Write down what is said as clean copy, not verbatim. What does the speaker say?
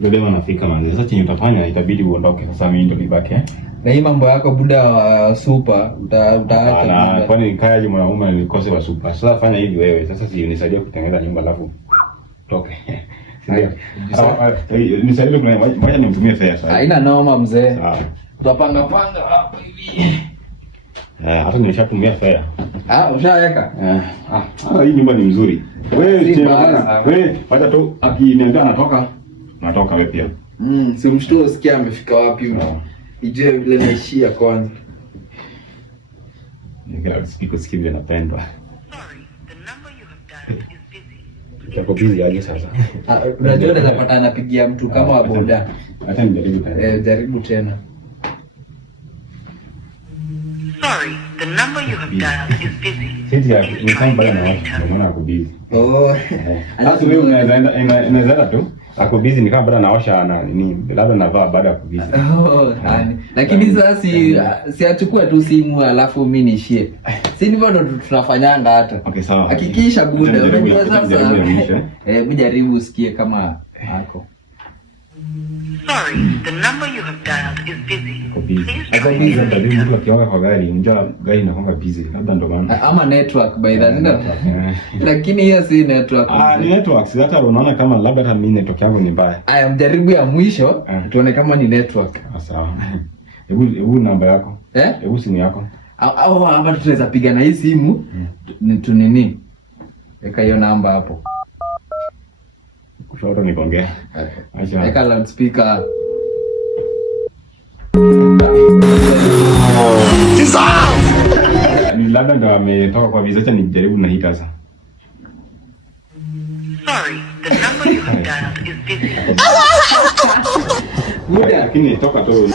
Ndio leo nafika manzi. Sasa chenye utafanya itabidi uondoke. Sasa mimi ndo nibaki Na hii mambo yako buda wa super utaacha. Na kwani nikaje mwanaume nilikose wa super. Sasa fanya hivi wewe. Sasa si unisaidie kutengeneza nyumba alafu toke. Ndio. Nisaidie kuna moja nimtumie fare sasa. Haina noma mzee. Sawa. Tutapanga hapo hivi. Hata nimeshatumia fare. Ushaweka? Hii nyumba ni mzuri. Wewe wacha tu akiniambia natoka wewe pia. Si mshtuo usikia amefika wapi huko. Ije vile naishia kwanza. Ningekuwa sikia vile napendwa. Kwa busy aje sasa. Unajua unapata anapigia mtu kama wa boda. Hata nijaribu tena. Jaribu tena. Sorry, the number you have dialed is busy. Sisi ni kama bado naona ako busy. Alafu wewe unaweza tu ako busy ni kama bado naosha na nini labda navaa baada ya kubusy. Lakini sasa si achukue tu simu alafu mimi niishie. Si ndivyo ndo tunafanyanga hata. Okay, sawa. Hakikisha buda unajua sasa. Mjaribu usikie kama ako. Sorry, the number you have dialed is busy. Ako busy ndio mtu akiwa kwa gari, unajua gari inakuwa busy. Labda ndo maana. Ama network by the way. Lakini hiyo si network. Ni network. Hata unaona kama labda hata mimi network yangu ni mbaya. Aya, mjaribu ya mwisho tuone kama ni network. Sawa. Hebu namba yako. Hebu simu yako. Au hapa tunaweza piga na hii simu. Ni nini? Weka hiyo namba hapo. Kushoto nipongea. Acha. Weka loudspeaker. Ni labda ndo ametoka kwa visa, acha nijaribu na hii sasa. Sorry, the number you have dialed is busy. Lakini toka tu.